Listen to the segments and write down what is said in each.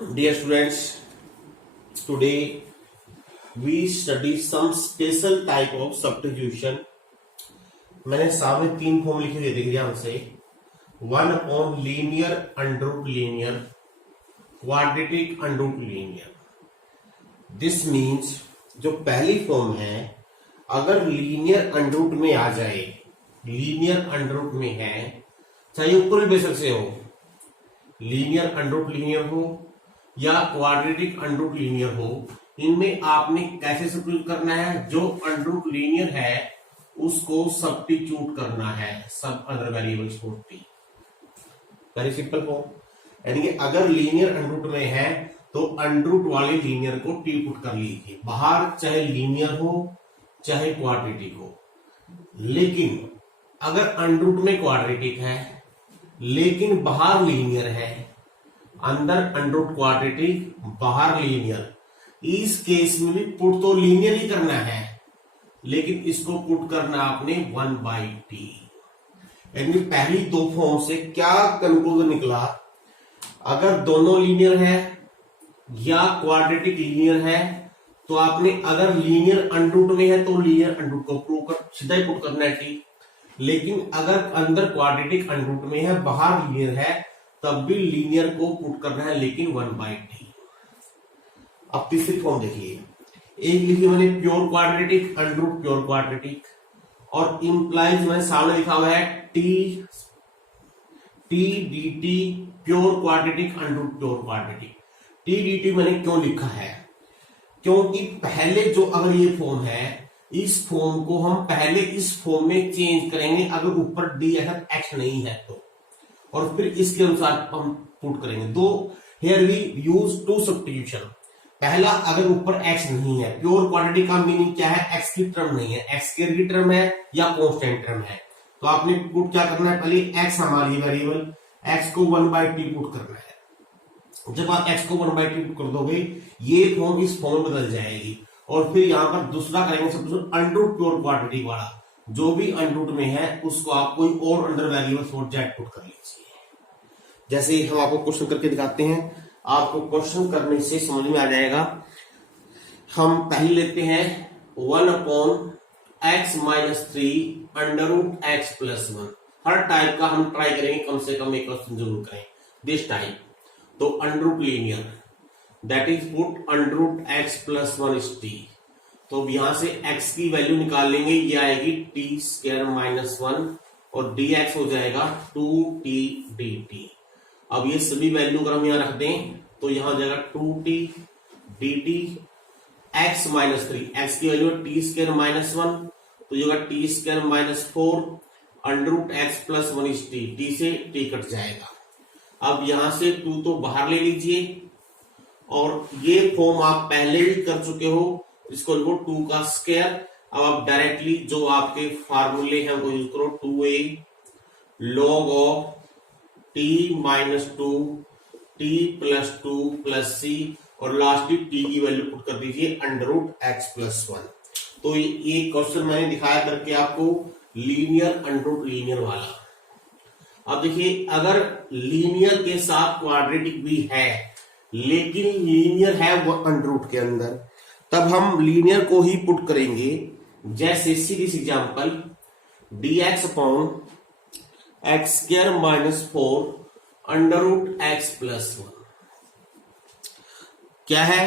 Dear students, today we study some special type of substitution. मैंने सामने तीन form लिखे हुए देखिए ध्यान से। One upon linear under linear, quadratic under linear. This means जो पहली फॉर्म है, अगर लीनियर अंडर में आ जाए, लीनियर अंडर में है, चाहे ऊपर बेशक से हो, लीनियर अंडर लीनियर हो या क्वाड्रेटिक अंडर लीनियर हो, इनमें आपने कैसे सब्स्टिट्यूट करना है? जो अंडर लीनियर है उसको सब्स्टिट्यूट करना है सब अदर वेरिएबल्स को टी। Very simple form. यानी कि अगर लीनियर अंडर में है तो अंडर वाले लीनियर को टी पुट कर लीजिए, बाहर चाहे लीनियर हो चाहे क्वाड्रेटिक हो। लेकिन अगर अंडर में क्वाड्रेटिक है लेकिन बाहर लीनियर है, अंदर अंडर क्वाड्रेटिक बाहर लीनियर, इस केस में भी पुट तो लीनियर ही करना है, लेकिन इसको पुट करना आपने 1/t। यानी पहली दो फॉर्म से क्या कंक्लूजन निकला? अगर दोनों लीनियर है या क्वाड्रेटिक लीनियर है तो आपने अगर लीनियर अंडर में है तो लीनियर अंडर को प्रूव कर सीधा ही पुट करना है टी। लेकिन अगर अंदर क्वाड्रेटिक अंडर में है बाहर लीनियर है तब भी लीनियर को पुट करना है, लेकिन 1/t। अब तीसरी फॉर्म देखिए, एक लिखी मैंने pure quadratic under pure quadratic, और इंप्लाइज मैंने सामने लिखा हुआ है T dt pure quadratic under pure quadratic. T dt मैंने क्यों लिखा है? क्योंकि पहले जो अगर ये फॉर्म है, इस फॉर्म को हम पहले इस फॉर्म में चेंज करेंगे अगर ऊपर डी या एक्स नहीं है तो, और फिर इसके अनुसार हम पुट करेंगे। दो here we use two substitution. पहला, अगर ऊपर x नहीं है, प्योर क्वाड्रेटिक का मीनिंग क्या है? x की टर्म नहीं है, x स्क्वायर की टर्म है या कांस्टेंट टर्म है, तो आपने पुट क्या करना है? पहले x हमारी वेरिएबल, x को 1/t पुट करना है। जब आप x को 1/t पुट कर दोगे, ये फॉर्म इस फॉर्म में बदल जाएगी, और फिर यहां पर दूसरा करेंगे सब अंडर प्योर क्वाड्रेटिक वाला, जो भी अंडर में है उसको आप कोई और अंडर वेरिएबल सोच जेड पुट कर लीजिए। जैसे हम आपको क्वेश्चन करके दिखाते हैं, आपको क्वेश्चन करने से समझ में आ जाएगा। हम पहले लेते हैं 1/x-3 √x+1। हर टाइप का हम ट्राई करेंगे, कम से कम एक क्वेश्चन जरूर करें दिस टाइप। तो under linear that is put √x+1 is t। तो यहां से x की वैल्यू निकाल लेंगे, ये आएगी t² - 1 और dx हो जाएगा 2t dt। अब ये सभी वैल्यू अगर हम यहां रख दें तो यहां हो जाएगा 2t dt x-3, x की वैल्यू t² - 1, तो ये होगा t² - 4 √x+1 is t। t से t कट जाएगा। अब यहां से 2 तो बाहर ले लीजिए, और ये फॉर्म आप पहले ही कर चुके हो, इसको लिखो 2 का स्क्वायर। अब आप डायरेक्टली जो आपके फार्मूले हैं वो यूज करो, 2a log of t - 2 t + 2 + c, और लास्ट t की वैल्यू पुट कर दीजिए √x+1। तो ये क्वेश्चन मैंने दिखाया करके आपको लीनियर अंडर लीनियर वाला। अब देखिए, अगर लीनियर के साथ क्वाड्रेटिक भी है लेकिन लीनियर है वो अंडर के अंदर, तब हम लीनियर को ही पुट करेंगे। जैसे सीधी एग्जांपल, dx/(x² - 4 √x+1 क्या है?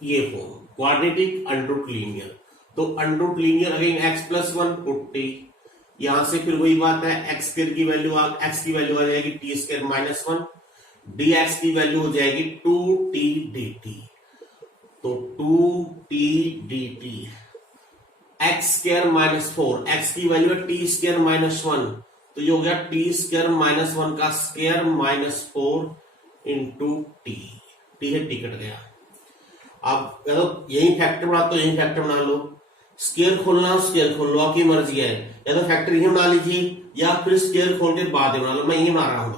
ये फॉर्म क्वाड्रेटिक अंडर लीनियर। तो under linear again x+1 put t। यहां से फिर वही बात है, x² की वैल्यू x की वैल्यू आ जाएगी t² - 1, dx की वैल्यू हो जाएगी 2t dt। तो 2t dt x² - 4, x की वैल्यू है t² - 1, तो ये हो गया t² - 1 का स्क्वायर -4 इंटू t। t है, t कट गया। अब यही फैक्टर बना तो यही फैक्टर बना लो, स्क्वायर खोलना स्क्वायर खोल लो, आपकी मर्जी है। या तो फैक्टर यही बना लीजिए या फिर स्क्वायर खोल के बाद बना लो। मैं यही बना रहा हूं।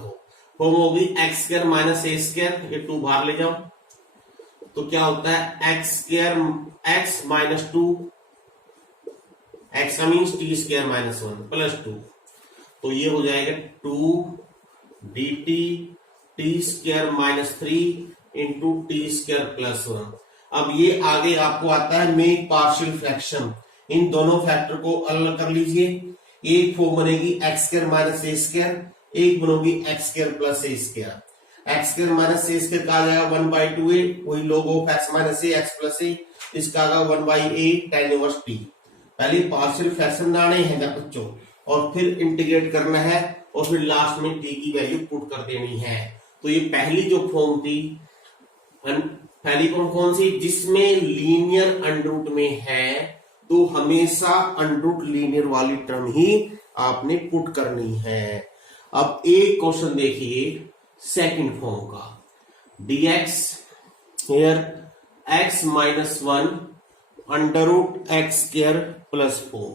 फॉर्म होगी x² - a², ये 2 बाहर ले जाओ, तो क्या होता है x² - 2, x का मीन्स t² - 1 + 2, तो ये हो जाएगा 2 dt t² - 3 into T square plus 1। अब ये आगे आपको आता है मेक पार्शियल फ्रैक्शन। इन दोनों फैक्टर को अलग कर लीजिए। एक फॉर्म बनेगी x square minus a square, एक बनोगी x square plus a square. X square minus a square का आ जाएगा 1/2a, वही log of x minus a x plus a, इसका आएगा 1/a tan इनवर्स टी। पहले पार्शियल फ्रैक्शन लाने हैं बच्चों और फिर इंटीग्रेट करना है और फिर लास्ट में टी की वैल्यू पुट कर देनी है। तो ये पहली जो फॉर्म थी, पहली फॉर्म कौन सी, जिसमें लीनियर अंडरूट में है तो हमेशा अंडरूट लीनियर वाली टर्म ही आपने पुट करनी है। अब एक क्वेश्चन देखिए सेकंड फॉर्म का, dx here x minus 1 under root x square plus 4।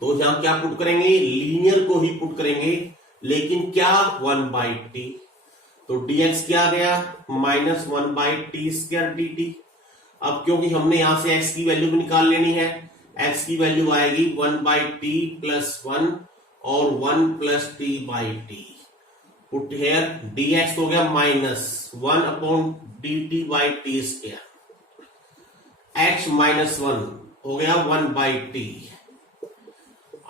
तो यहां क्या पुट करेंगे, लीनियर को ही पुट करेंगे, लेकिन क्या 1/t। तो dx क्या आ गया माइनस 1/t स्क्वायर dt। अब क्योंकि हमने यहां से x की वैल्यू भी निकाल लेनी है, x की वैल्यू आएगी 1/t प्लस 1 और 1 plus t/t। Put hair dx हो गया minus 1/dt/t square, x minus 1 हो गया 1/t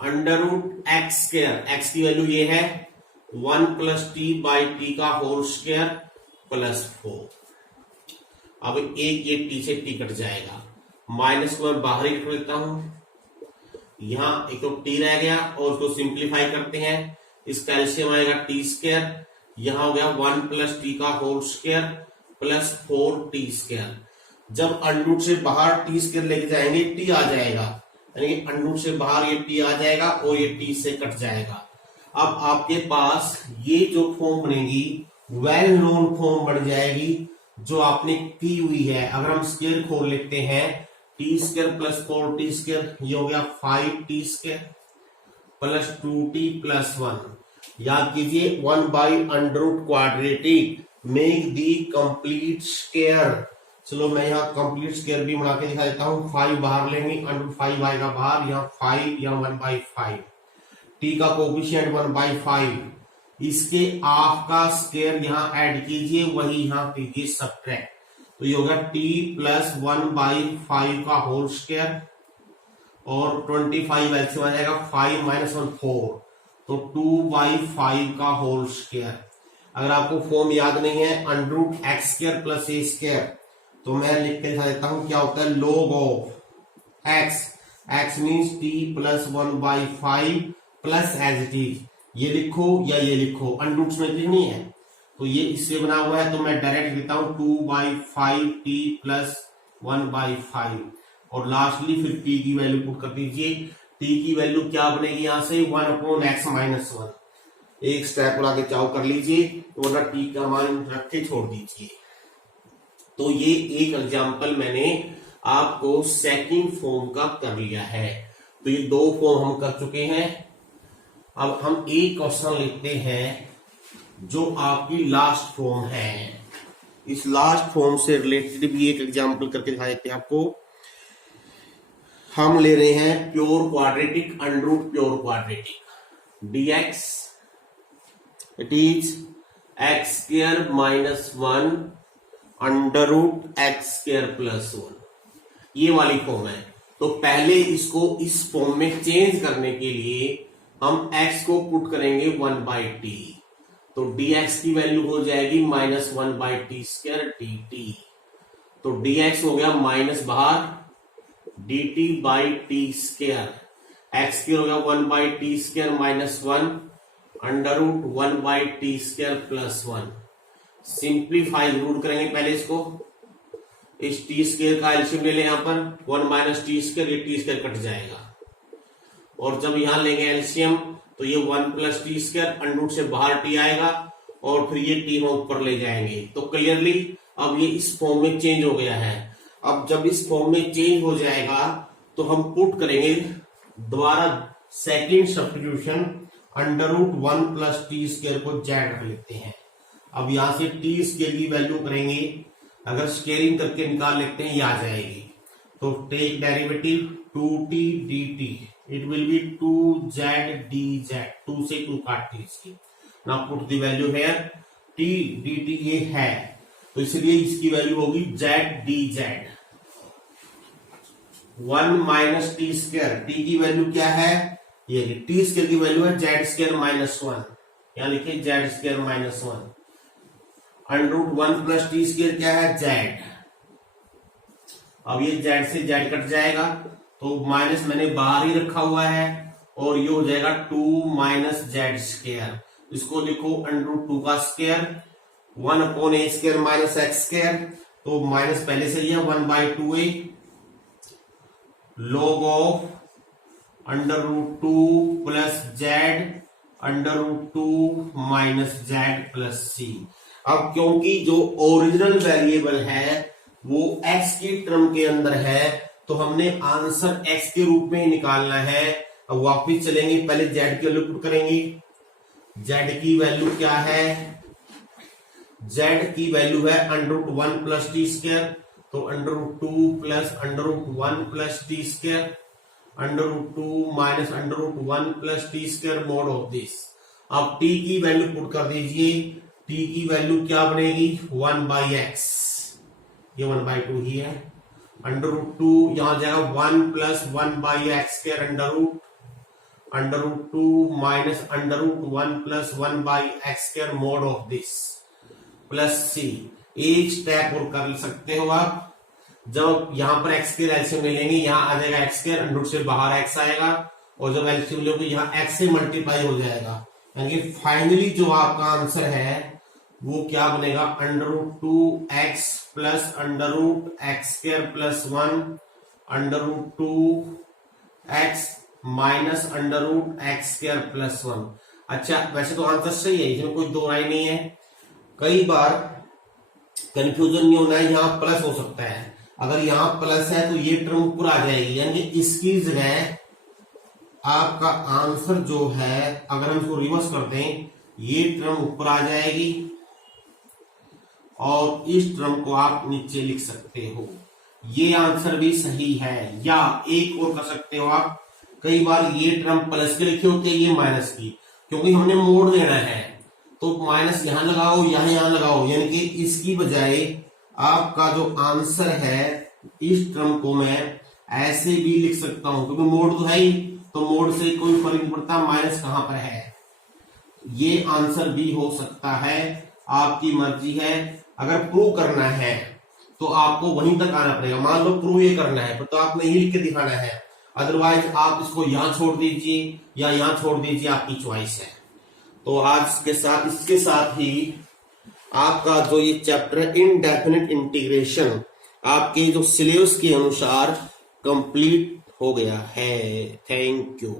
under root x square, x की वैल्यू ये है 1 प्लस t/t का होल स्क्वायर प्लस 4। अब एक ये टी से टी कट जाएगा, माइनस को मैं बाहर ही रख लेता हूं, यहां एक तो टी रह गया और उसको सिंप्लीफाई करते हैं, इसका एलसीएम आएगा टी स्क्वायर, यहां हो गया 1 प्लस टी का whole square plus 4t square. जब अंडरूट से बाहर टी स्क्वायर लेके जाएंगे टी आ जाएगा, यानी कि अंडरूट से बाहर ये टी आ जाएगा और ये टी से कट जाएगा। अब आपके पास ये जो फॉर्म बनेगी वेल नोन फॉर्म बन जाएगी जो आपने की हुई है। अगर हम स्क्वायर खोल लेते हैं, T square plus 4t square, ये हो गया 5t square plus 2t plus 1। याद कीजिए 1/अंडररूट quadratic make the complete square. चलो मैं यहाँ कंप्लीट स्क्वायर भी बना के दिखा देता हूँ। 5 बाहर लेंगे, अंडर 5 आएगा बाहर, यहाँ 5 या 1/5, टी का कोफिशिएंट 1/5, इसके हाफ का स्क्वायर यहाँ ऐड कीजिए, वही यहाँ कीजिए सब्ट्रैक्ट। तो ये होगा टी प्लस 1/5 का होल स्क्वायर और 25 एलसीएम आ जाएगा 5 माइनस 1 4, तो 2/5 का होल स्क्वायर। अगर आपको फॉर्म याद नहीं है under root x square plus a square, तो मैं लिख के दिखा देता हूं क्या होता है, log of x, x means t plus 1/5 plus as it is, ये लिखो या ये लिखो, अंडरूट्स में लिखनी है तो ये इससे बना हुआ है, तो मैं डायरेक्ट लिखता हूं 2/5t प्लस 1/5 और लास्टली फिर t की वैल्यू पुट कर दीजिए। t की वैल्यू क्या बनेगी यहां से 1/x माइनस 1। एक स्टेप लगा के चाव कर लीजिए, वरना t का मान रख के छोड़ दीजिए। तो ये एक एग्जांपल मैंने आपको सेकंड फॉर्म का कर लिया है। तो ये 2 फॉर्म हम कर चुके हैं। अब हम एक क्वेश्चन लिखते हैं जो आपकी लास्ट फॉर्म है। इस लास्ट फॉर्म से रिलेटेड भी एक एग्जांपल करके दिखा देते हैं आपको। हम ले रहे हैं pure quadratic, under root pure quadratic, dx it is x square minus 1 under root x square plus 1, ये वाली फॉर्म है। तो पहले इसको इस फॉर्म में चेंज करने के लिए हम x को पुट करेंगे 1/t, तो dx की वैल्यू हो जाएगी माइनस 1/t स्क्वायर dt। तो dx हो गया माइनस बाहर dt/t स्क्वायर, x की हो गया 1/t square minus 1 under root 1/t square plus 1। Simplify जरूर करेंगे पहले इसको, इस टी स्क्वायर का एलसीएम ले लें, यहां पर 1 माइनस टी स्क्वायर, ये टी स्क्वायर कट जाएगा और जब यहां लेंगे एलसीएम तो ये 1 प्लस टी स्क्वायर, अंडरूट से बाहर टी आएगा और फिर ये टी हम ऊपर ले जाएंगे। तो क्लियरली अब ये इस फॉर्म में चेंज हो गया है। अब जब इस फॉर्म में चेंज हो जाएगा तो हम पुट करेंगे दोबारा second substitution, under root 1 plus t square को जेड रख लेते हैं। अब यहां से टी स्क्वायर की वैल्यू करेंगे, अगर स्केलिंग करके निकाल लेते हैं ये आ जाएगी। तो take derivative 2t dt, it will be 2z dz, 2 से 2 काटते इसकी। Now put the value here, t dt ये है तो इसलिए इसकी वैल्यू होगी z d z 1 minus t square. T की वैल्यू क्या है, ये टी स्क्वायर की वैल्यू है जेड स्क्वायर माइनस 1, यहां लिखिए z square minus 1। Under root 1 plus t square क्या है, जेड। अब ये जेड से जेड कट जाएगा तो माइनस मैंने बाहर ही रखा हुआ है और ये हो जाएगा 2 माइनस जेड स्क्वायर। इसको लिखो अंडर रूट 2 का square 1 upon a square minus x square, तो माइनस पहले से ही है 1/2a log of under root 2 plus z under root 2 minus z plus c. अब क्योंकि जो ओरिजिनल वेरिएबल है वो x की टर्म के अंदर है तो हमने आंसर x के रूप में निकालना है। अब वापिस चलेंगे, पहले z की वैल्यू पुट करेंगे। z की वैल्यू क्या है, z की वैल्यू है under root 1 plus t square, तो under root 2 plus under root 1 plus t square under root 2 minus under root 1 plus t square mod of this. अब t की value put कर दीजिए, t की वैल्यू क्या बनेगी 1/x, ये 1/2 ही है। अंडर रूट 2 यहां जाएगा 1 plus 1/x square under root 2 minus under root 1 plus 1/x square mod of this plus c. एक स्टेप और कर सकते हो आप, जब यहां पर x के एलसीएम ले लेंगे यहां आ जाएगा x स्क्वायर, अंडर रूट से बाहर x आएगा और जब एलसीएम लोगे यहां x से मल्टीप्लाई हो जाएगा, यानी फाइनली जो आपका आंसर है वो क्या बनेगा under root 2x plus under root x square plus 1 under root 2x minus under root x square plus 1। अच्छा, वैसे तो आंसर सही है, इसमें कोई दो राय नहीं है। कई बार कंफ्यूजन नहीं होना है, यहां प्लस हो सकता है, अगर यहां प्लस है तो ये टर्म ऊपर आ जाएगी, यानी इसकी जगह आपका आंसर जो है अगर हम इसको रिवर्स कर दें ये टर्म ऊपर आ जाएगी और इस टर्म को आप नीचे लिख सकते हो, ये आंसर भी सही है। या एक और कर सकते हो आप, कई बार ये टर्म प्लस के लिखे होते हैं ये माइनस की, क्योंकि हमने मोड़ देना है तो माइनस यहां लगाओ यहां लगाओ, यानी कि इसकी बजाय आपका जो आंसर है इस टर्म को मैं ऐसे भी लिख सकता हूं, क्योंकि मोड़ तो है ही, तो मोड़ से कोई फर्क नहीं पड़ता माइनस कहां पर है। ये आंसर भी हो सकता है, आपकी मर्जी है। अगर प्रूव करना है तो आपको वहीं तक आना पड़ेगा, मान लो प्रूव ये करना है तो आपने यही लिख के दिखाना है, अदरवाइज आप इसको यहां छोड़ दीजिए या यहां छोड़ दीजिए, आपकी चॉइस है। तो आज के साथ इसके साथ ही आपका जो ये चैप्टर है इनडेफिनिट इंटीग्रेशन आपके जो सिलेबस के अनुसार कंप्लीट हो गया है। Thank you.